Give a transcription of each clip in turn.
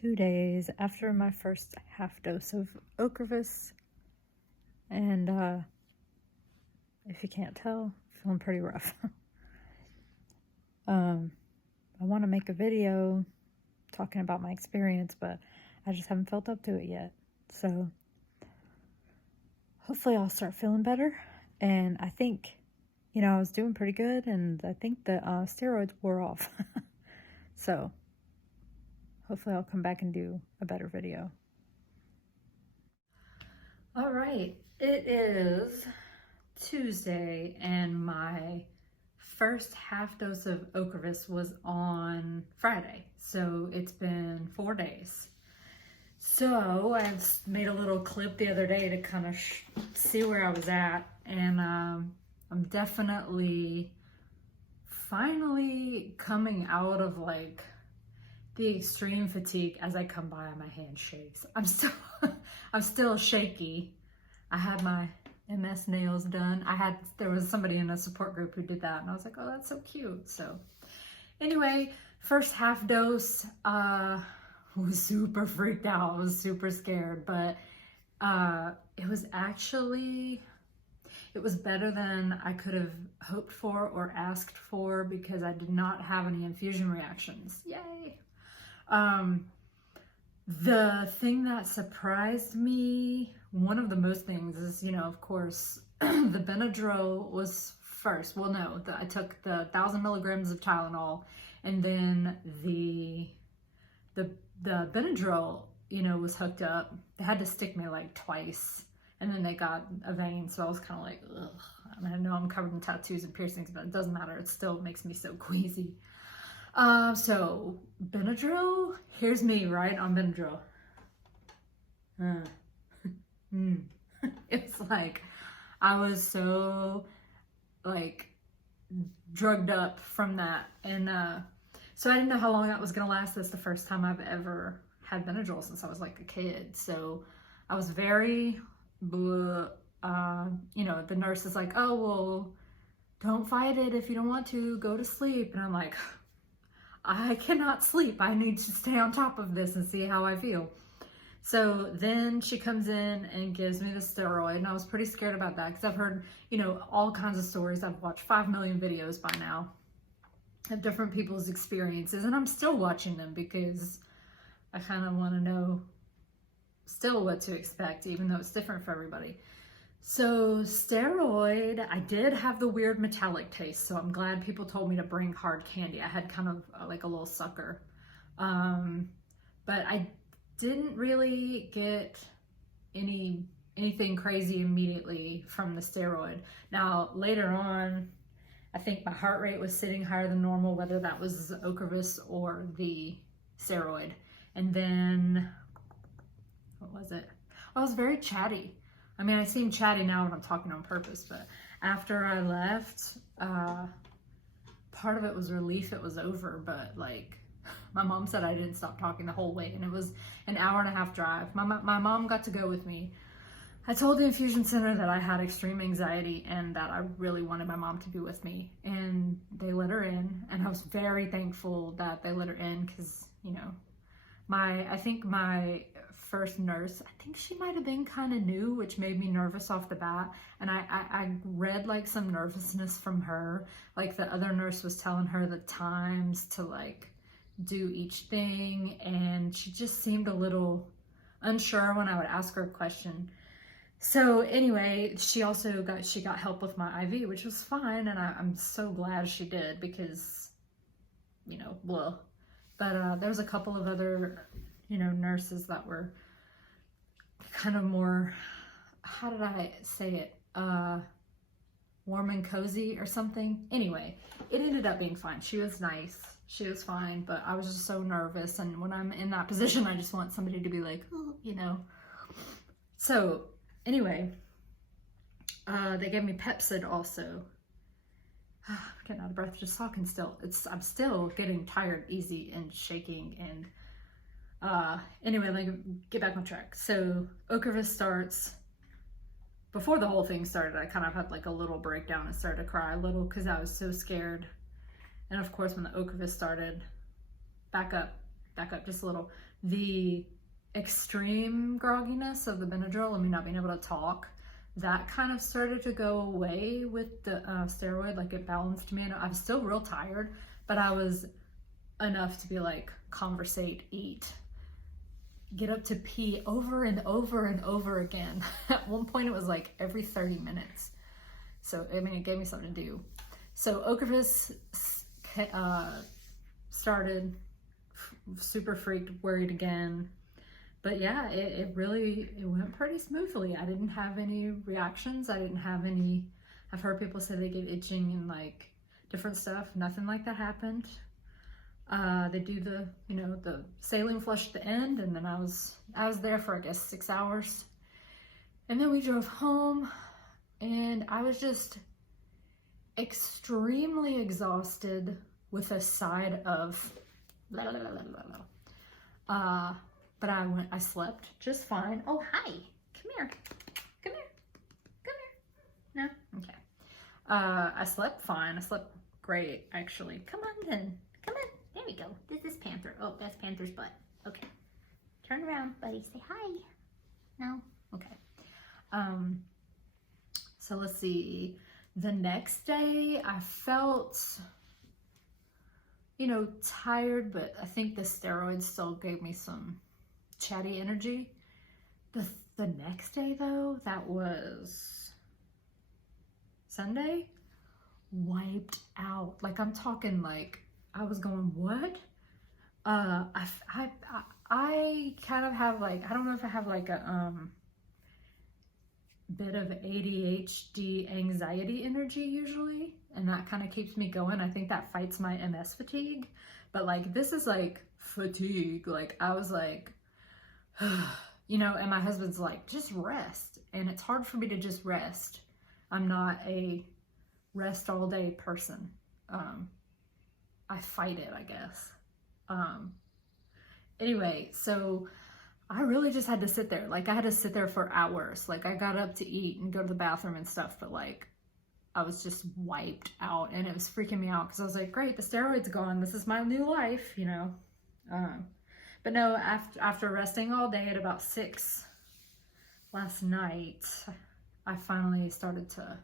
2 days after my first half dose of Ocrevus, and if you can't tell, feeling pretty rough. I want to make a video talking about my experience, but I just haven't felt up to it yet. So hopefully I'll start feeling better. And I think, I was doing pretty good, and I think the steroids wore off. So hopefully I'll come back and do a better video. All right, it is Tuesday, and my first half dose of Ocrevus was on Friday. So it's been 4 days. So I made a little clip the other day to kind of see where I was at, and I'm definitely finally coming out of like the extreme fatigue. As I come by, my hand shakes. I'm still shaky. I had my MS nails done. There was somebody in a support group who did that, and I was like, oh, that's so cute. So anyway, first half dose, was super freaked out. I was super scared, but it was better than I could have hoped for or asked for, because I did not have any infusion reactions. Yay! The thing that surprised me, one of the most things, is, of course, the Benadryl was first. Well, no, I took the 1,000 milligrams of Tylenol, and then the Benadryl, was hooked up. They had to stick me like twice, and then they got a vein, so I was kind of like, ugh. I mean, I know I'm covered in tattoos and piercings, but it doesn't matter. It still makes me so queasy. So Benadryl, here's me, right, on Benadryl. It's like, I was so, like, drugged up from that, and, so I didn't know how long that was going to last. That's the first time I've ever had Benadryl since I was like a kid. So I was very, the nurse is like, oh, well, don't fight it if you don't want to, go to sleep. And I'm like, I cannot sleep. I need to stay on top of this and see how I feel. So then she comes in and gives me the steroid, and I was pretty scared about that because I've heard, all kinds of stories. I've watched 5 million videos by now of different people's experiences, and I'm still watching them because I kind of want to know still what to expect, even though it's different for everybody. So steroid, I did have the weird metallic taste, so I'm glad people told me to bring hard candy. I had kind of like a little sucker, but I didn't really get anything crazy immediately from the steroid. Now later on, I think my heart rate was sitting higher than normal, whether that was Ocrevus or the steroid. And then, what was it? I was very chatty. I mean, I seem chatty now when I'm talking on purpose, but after I left, part of it was relief it was over, but like, my mom said I didn't stop talking the whole way, and it was an 1.5-hour drive. My mom got to go with me. I told the infusion center that I had extreme anxiety and that I really wanted my mom to be with me, and they let her in, and I was very thankful that they let her in because, I think my first nurse, I think she might have been kind of new, which made me nervous off the bat, and I read like some nervousness from her, like the other nurse was telling her the times to like do each thing, and she just seemed a little unsure when I would ask her a question. So anyway, she got help with my IV, which was fine, and I'm so glad she did because, blah. But there was a couple of other, nurses that were kind of more, how did I say it? Warm and cozy or something. Anyway, it ended up being fine. She was nice. She was fine, but I was just so nervous, and when I'm in that position, I just want somebody to be like, oh, So anyway, they gave me Pepsid also. I'm getting out of breath just talking still. I'm still getting tired easy and shaking, and anyway, let me get back on track. So Ocrevus starts. Before the whole thing started, I kind of had like a little breakdown and started to cry a little because I was so scared. And of course, when the Ocrevus started, back up. back up just a little. The extreme grogginess of the Benadryl and me not being able to talk, that kind of started to go away with the steroid. Like it balanced me, and I was still real tired, but I was enough to be like conversate, eat, get up to pee over and over and over again. At one point it was like every 30 minutes. So, I mean, it gave me something to do. So Ocrevus started, super freaked, worried again. But yeah, it went pretty smoothly. I didn't have any reactions. I didn't have any, I've heard people say they get itching and like different stuff. Nothing like that happened. They do the, you know, the saline flush at the end, and then I was there for, I guess, 6 hours. And then we drove home, and I was just extremely exhausted with a side of blah, blah, blah, blah, blah. But I slept just fine. Oh, hi, come here, come here, come here. No, okay. I slept fine. I slept great, actually. Come on then, come on. There we go. This is Panther. Oh, that's Panther's butt. Okay. Turn around, buddy. Say hi. No? Okay. So let's see. The next day, I felt, you know, tired, but I think the steroids still gave me some chatty energy. The next day, though, that was Sunday, wiped out. Like, I'm talking like, I was going, what? I kind of have like, I don't know if I have like a bit of ADHD anxiety energy usually, and that kind of keeps me going. I think that fights my MS fatigue, but like this is like fatigue. Like I was like, you know, and my husband's like, just rest. And it's hard for me to just rest. I'm not a rest all day person. I fight it, I guess. Anyway, so I really just had to sit there. Like I had to sit there for hours. Like I got up to eat and go to the bathroom and stuff, but like I was just wiped out, and it was freaking me out because I was like, great, the steroid's gone. This is my new life, you know? But no, after resting all day at about 6 last night, I finally started to,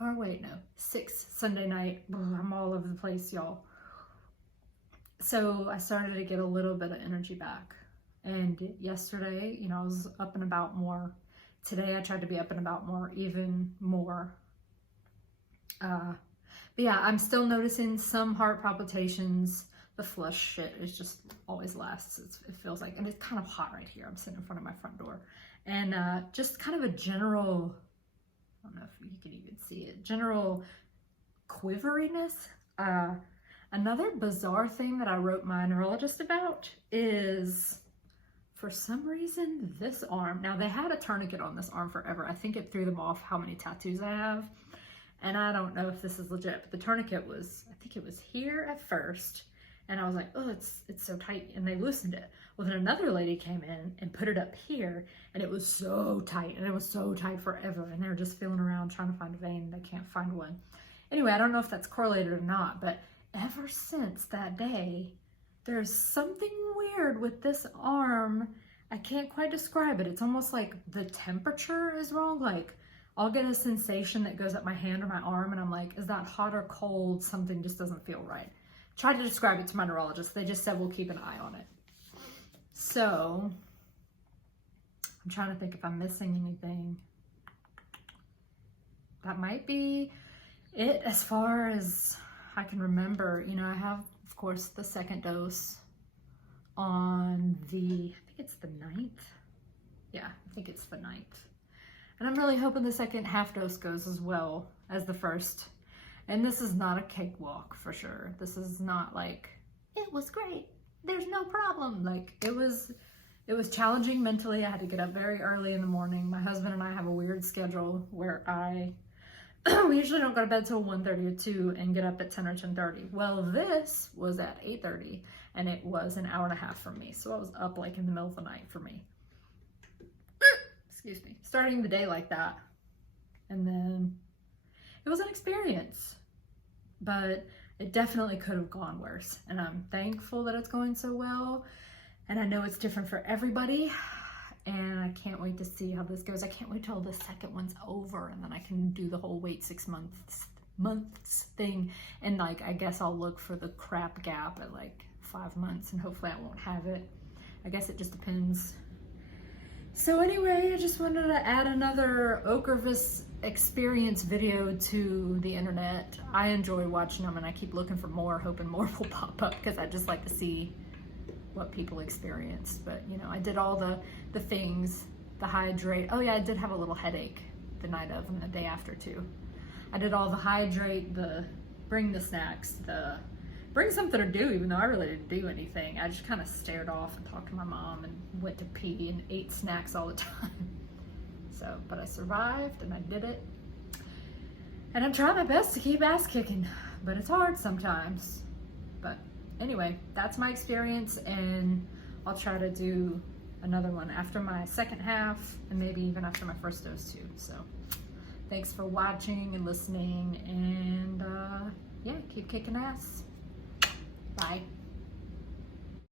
or wait, no, 6 Sunday night. I'm all over the place, y'all. So I started to get a little bit of energy back. And yesterday, you know, I was up and about more. Today I tried to be up and about more, even more. But yeah, I'm still noticing some heart palpitations. The flush shit is just always lasts. It feels like, and it's kind of hot right here. I'm sitting in front of my front door. And just kind of a general, I don't know if you can even see it, general quiveriness. Another bizarre thing that I wrote my neurologist about is, for some reason, this arm. Now, they had a tourniquet on this arm forever. I think it threw them off how many tattoos I have. And I don't know if this is legit, but the tourniquet was, I think it was here at first. And I was like, oh, it's so tight. And they loosened it. Well, then another lady came in and put it up here, and it was so tight. And it was so tight forever. And they're just feeling around trying to find a vein. They can't find one. Anyway, I don't know if that's correlated or not, but ever since that day, there's something weird with this arm. I can't quite describe it. It's almost like the temperature is wrong. Like I'll get a sensation that goes up my hand or my arm, and I'm like, is that hot or cold? Something just doesn't feel right. Tried to describe it to my neurologist. They just said, we'll keep an eye on it. So I'm trying to think if I'm missing anything. That might be it as far as I can remember. You know, I have, of course, the second dose on the, I think it's the 9th. Yeah, I think it's the 9th. And I'm really hoping the second half dose goes as well as the first. And this is not a cakewalk for sure. This is not like, it was great, there's no problem. Like it was challenging mentally. I had to get up very early in the morning. My husband and I have a weird schedule where we usually don't go to bed till 1:30 or 2 and get up at 10 or 10:30. Well, this was at 8:30, and it was an hour and a half for me. So I was up like in the middle of the night for me. Excuse me. Starting the day like that. And then it was an experience, but it definitely could have gone worse. And I'm thankful that it's going so well. And I know it's different for everybody. And I can't wait to see how this goes. I can't wait till the second one's over and then I can do the whole wait 6 months thing. And like, I guess I'll look for the crap gap at like 5 months and hopefully I won't have it. I guess it just depends. So anyway, I just wanted to add another Ocrevus experience video to the internet. I enjoy watching them and I keep looking for more, hoping more will pop up because I just like to see what people experienced. But you know, I did all the things, the hydrate. Oh yeah, I did have a little headache the night of and the day after too. I did all the hydrate, the bring the snacks, the bring something to do, even though I really didn't do anything. I just kind of stared off and talked to my mom and went to pee and ate snacks all the time. So, but I survived and I did it. And I'm trying my best to keep ass kicking, but it's hard sometimes. But anyway, that's my experience, and I'll try to do another one after my second half and maybe even after my first dose too. So thanks for watching and listening, and yeah, keep kicking ass. Bye.